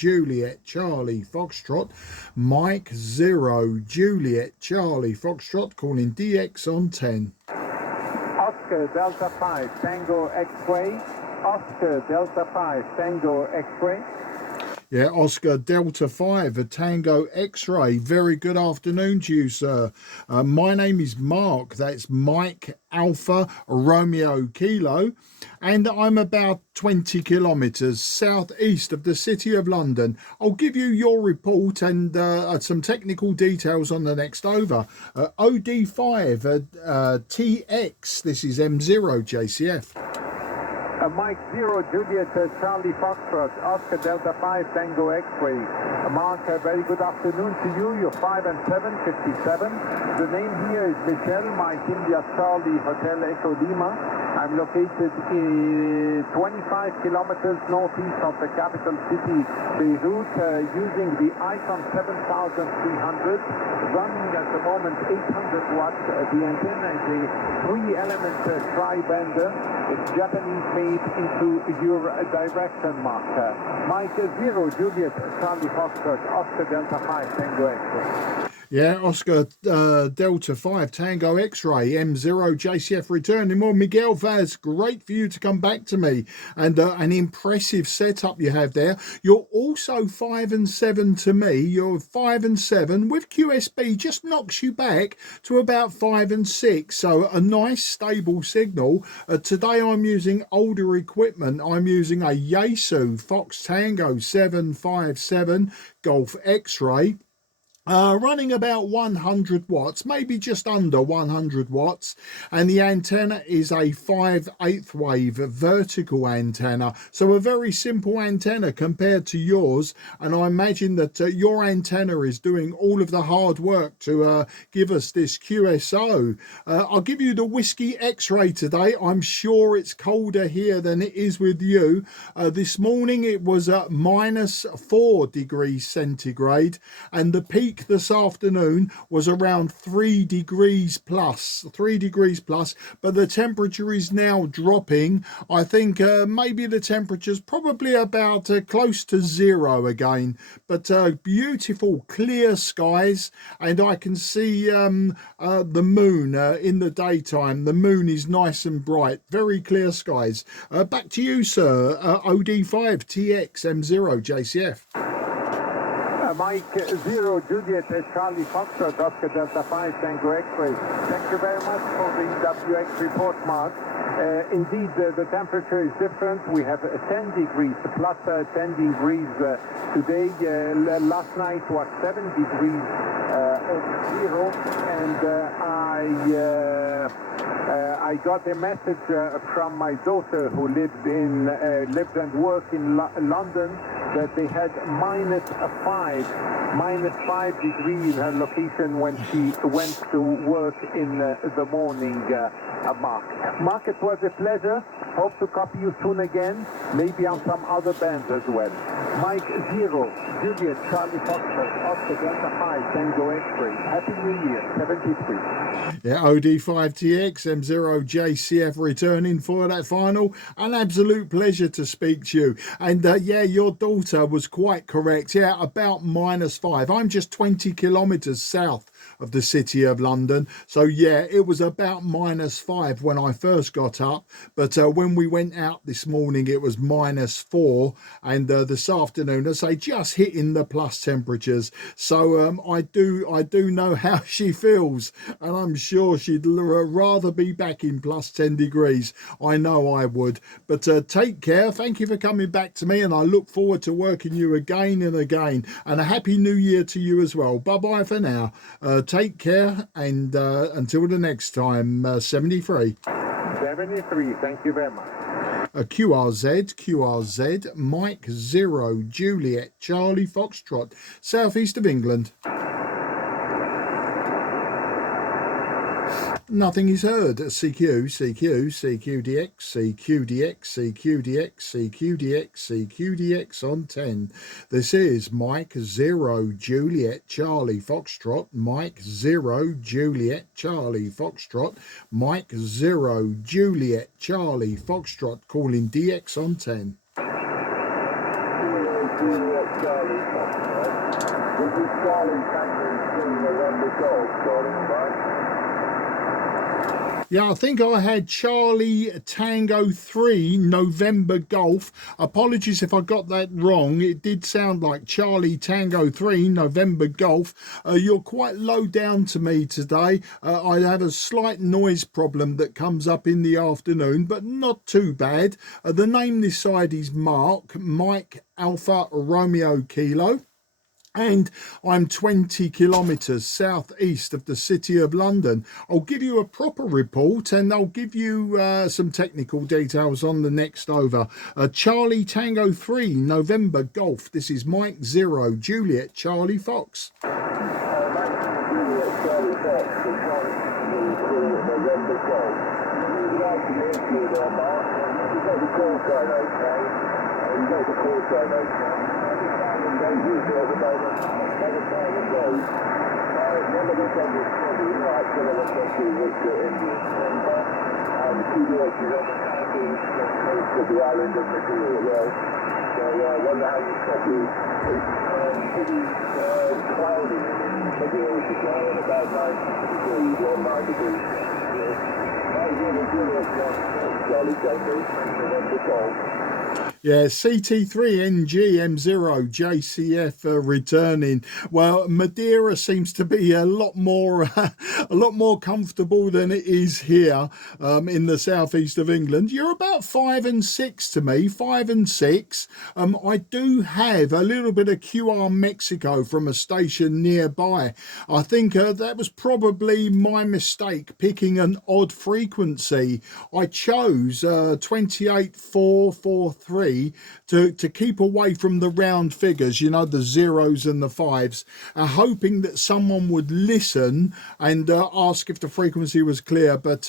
Juliet Charlie Foxtrot, Mike 0 Juliet Charlie Foxtrot, calling DX on 10. Oscar Delta 5 Tango X-Ray, Oscar Delta 5 Tango X-Ray. Yeah, Oscar Delta 5, a Tango X-Ray. Very good afternoon to you, sir. My name is Mark. That's Mike Alpha Romeo Kilo. And I'm about 20 kilometres southeast of the City of London. I'll give you your report and some technical details on the next over. OD5 TX, this is M0 JCF. Mike 0 Juliet Charlie Foxtrot, Oscar Delta 5 Tango X-Ray. Mark, a very good afternoon to you. You're 5 and 757. The name here is Michel, Mike India Charlie Hotel Echo Lima. I'm located in 25 kilometers northeast of the capital city, Beirut, using the Icon 7300, running at the moment 800 watts. The antenna is a 3-element tri-bender. It's Japanese made into your direction marker. Mike 0 Juliet Charlie Foxtrot, Oscar Delta 5 Tango X-Ray. Yeah, Oscar Delta 5 Tango X-Ray, M0 JCF returning. Well, Miguel Vaz, great for you to come back to me. And an impressive setup you have there. You're also 5 and 7 to me. You're 5 and 7 with QSB, just knocks you back to about 5 and 6. So a nice stable signal. Today I'm using older equipment. I'm using a Yaesu Fox Tango 757 Golf X-Ray. Running about 100 watts, maybe just under 100 watts, and the antenna is a 5/8 wave vertical antenna, so a very simple antenna compared to yours. And I imagine that your antenna is doing all of the hard work to give us this QSO. I'll give you the Whiskey X-Ray today. I'm sure it's colder here than it is with you. This morning it was at -4 degrees centigrade, and the peak this afternoon was around 3 degrees plus, but the temperature is now dropping. I think maybe the temperature's probably about close to 0 again, but beautiful clear skies, and I can see the moon in the daytime. The moon is nice and bright, very clear skies. Back to you, sir. OD5 TX M0 JCF. Mike 0 Juliet Charlie Foxtrot, Oscar Delta 5 Tango X-Ray. Thank you very much for the WX report, Mark. Indeed, the temperature is different. We have 10 degrees, plus 10 degrees today. Last night was 7 degrees over 0, and I got a message from my daughter who lived and worked in London, that they had -5 degrees in her location when she went to work in the morning, Mark. Mark, it was a pleasure. Hope to copy you soon again, maybe on some other bands as well. Mike 0 Juliet Charlie Foxtrot, Oscar Delta 5 Tango X-Ray. Happy New Year, 73. Yeah, OD5 TX M0 JCF returning for that final. An absolute pleasure to speak to you. And yeah, your daughter was quite correct. Yeah, about -5. I'm just 20 kilometres south of the City of London, so yeah, it was about -5 when I first got up, but when we went out this morning it was -4, and this afternoon, I say, just hitting the plus temperatures. So I do know how she feels, and I'm sure she'd rather be back in plus 10 degrees. I know I would. But take care. Thank you for coming back to me, and I look forward to working you again and again, and a happy new year to you as well. Bye bye for now. Take care, and until the next time, 73. 73, thank you very much. QRZ, Mike 0 Juliet Charlie Foxtrot, southeast of England. Nothing is heard. CQ, CQDX, CQDX on 10. This is Mike 0 Juliet Charlie Foxtrot, Mike 0 Juliet Charlie Foxtrot, Mike 0 Juliet Charlie Foxtrot, calling DX on 10. Charlie Foxtrot. This is Charlie Tango 3 November Golf, calling back. Yeah, I think I had Charlie Tango 3 November Golf. Apologies if I got that wrong. It did sound like Charlie Tango 3 November Golf. You're quite low down to me today. I have a slight noise problem that comes up in the afternoon, but not too bad. The name this side is Mike Alpha Romeo Kilo. And I'm 20 kilometres southeast of the city of London. I'll give you a proper report and I'll give you some technical details on the next over. Charlie Tango 3 November Golf. This is Mike 0 Juliet Charlie Fox. Mike Juliet Charlie Fox, the November Golf. We'd like to hear from you there, Mark. You got the call sign okay? You got the call sign okay? Don't use it at the moment. By the time it goes, remember this on the study, you know, actually I'm going to look at Indian December, and the two watches on the county, most of the island of Madeira as well. So I wonder how you copy. It's pretty cloudy in Madeira today, and about 90 degrees or 9 degrees. Right here in Madeira, Charlie Tango, November Golf. Yeah, CT3NG M0 JCF returning. Well, Madeira seems to be a lot more comfortable than it is here in the southeast of England. You're about 5 and 6 to me, 5 and 6. I do have a little bit of QRM Mexico from a station nearby. I think that was probably my mistake, picking an odd frequency. I chose 28443 to keep away from the round figures, you know, the zeros and the fives, hoping that someone would listen and ask if the frequency was clear, but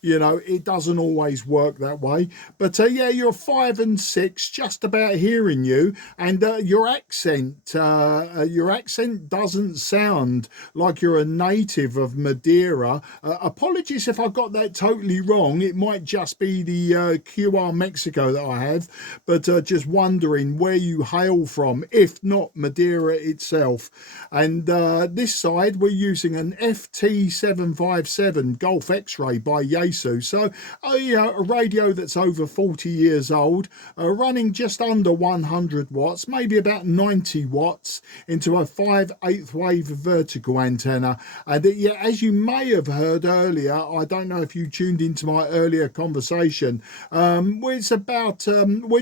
you know, it doesn't always work that way. But yeah, you're 5 and 6, just about hearing you, and your accent doesn't sound like you're a native of Madeira. Apologies if I got that totally wrong. It might just be the QR Mexico that I have, but just wondering where you hail from, if not Madeira itself. And this side we're using an FT-757 Golf X-Ray by Yaesu, so a radio that's over 40 years old, running just under 100 watts, maybe about 90 watts, into a 5/8 wave vertical antenna. And yeah, as you may have heard earlier, I don't know if you tuned into my earlier conversation, we're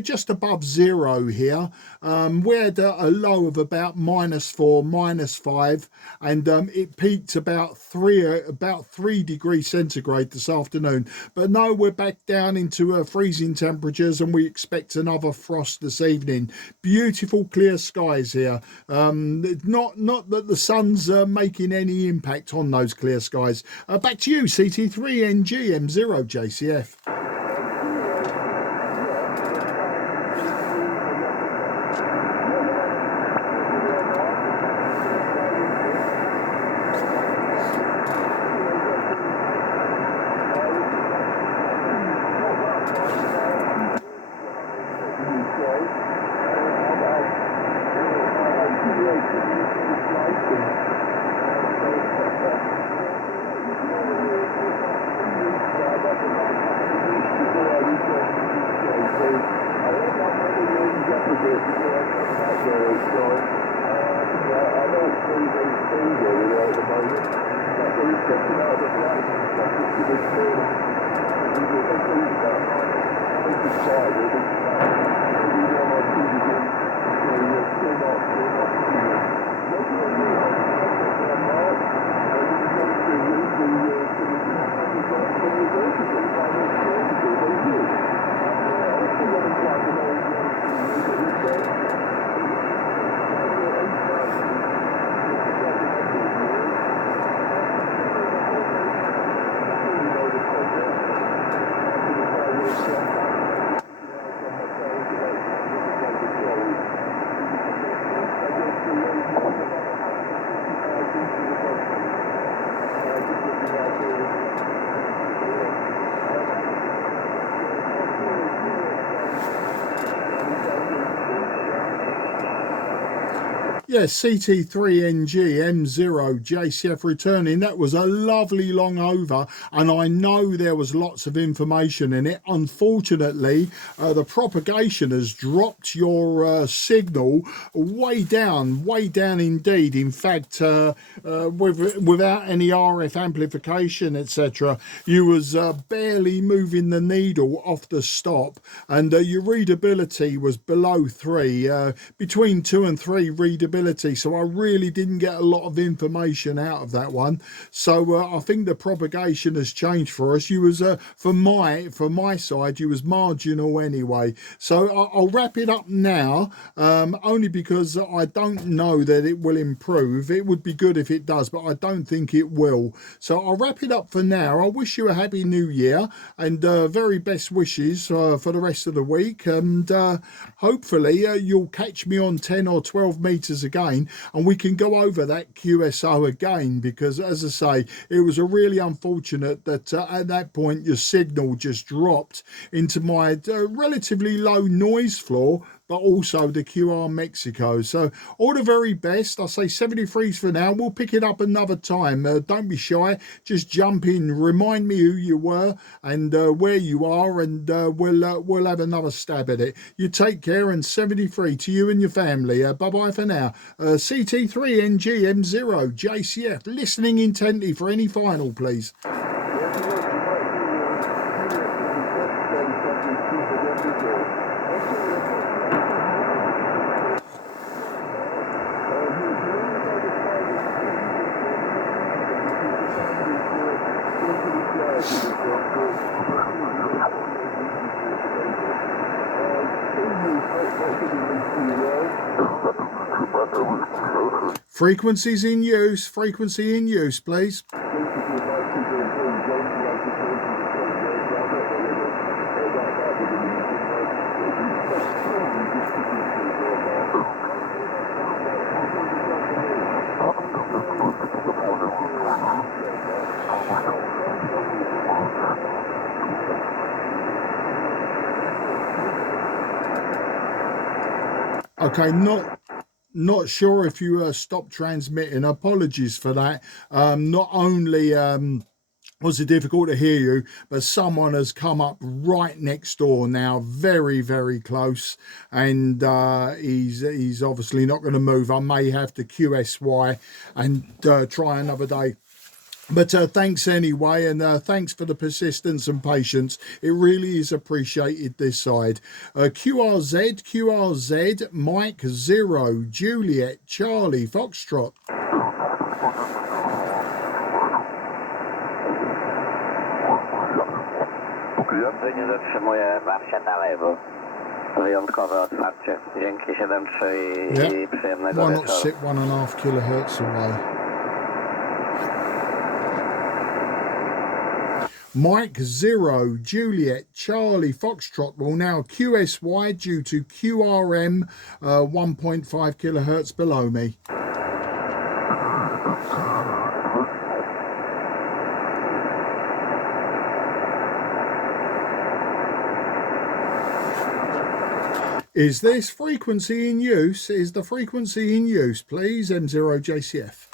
just above zero here. We had a low of about -4, -5, and it peaked about 3 degrees centigrade this afternoon. But no, we're back down into freezing temperatures, and we expect another frost this evening. Beautiful clear skies here. Not that the sun's making any impact on those clear skies. Back to you, CT3NG M0 JCF. Yes, CT3NG M0 JCF returning. That was a lovely long over, and I know there was lots of information in it. Unfortunately, the propagation has dropped your signal way down indeed. In fact, without any RF amplification, etc., you was barely moving the needle off the stop, and your readability was below 3, between 2 and 3 readability. So I really didn't get a lot of information out of that one. So I think the propagation has changed for us. You was for my side, you was marginal anyway. So I'll wrap it up now, only because I don't know that it will improve. It would be good if it does, but I don't think it will. So I'll wrap it up for now. I wish you a happy new year, and very best wishes for the rest of the week, and hopefully you'll catch me on 10 or 12 meters again, and we can go over that QSO again, because as I say, it was a really unfortunate that at that point your signal just dropped into my relatively low noise floor, but also the QR Mexico. So all the very best. I say 73s for now. We'll pick it up another time. Don't be shy. Just jump in. Remind me who you were and where you are, and we'll have another stab at it. You take care, and 73 to you and your family. Bye-bye for now. CT3NG M0 JCF. Listening intently for any final, please. Frequencies in use. Frequency in use, please. Okay, not sure if you stopped transmitting. Apologies for that. Not only was it difficult to hear you, but someone has come up right next door now, very, very close, and he's obviously not going to move. I may have to QSY and try another day. But thanks anyway, and thanks for the persistence and patience. It really is appreciated this side. QRZ, Mike 0, Juliet, Charlie, Foxtrot. Nie zatrzymuję, baw się dalej, bo wyjątkowe otwarcie. Dzięki 7.3 i przyjemnego Why not wieczoru. sit 1.5 kilohertz away? Mike 0, Juliet, Charlie, Foxtrot will now QSY due to QRM 1.5 kilohertz below me. Is this frequency in use? Is the frequency in use, please? M0 JCF.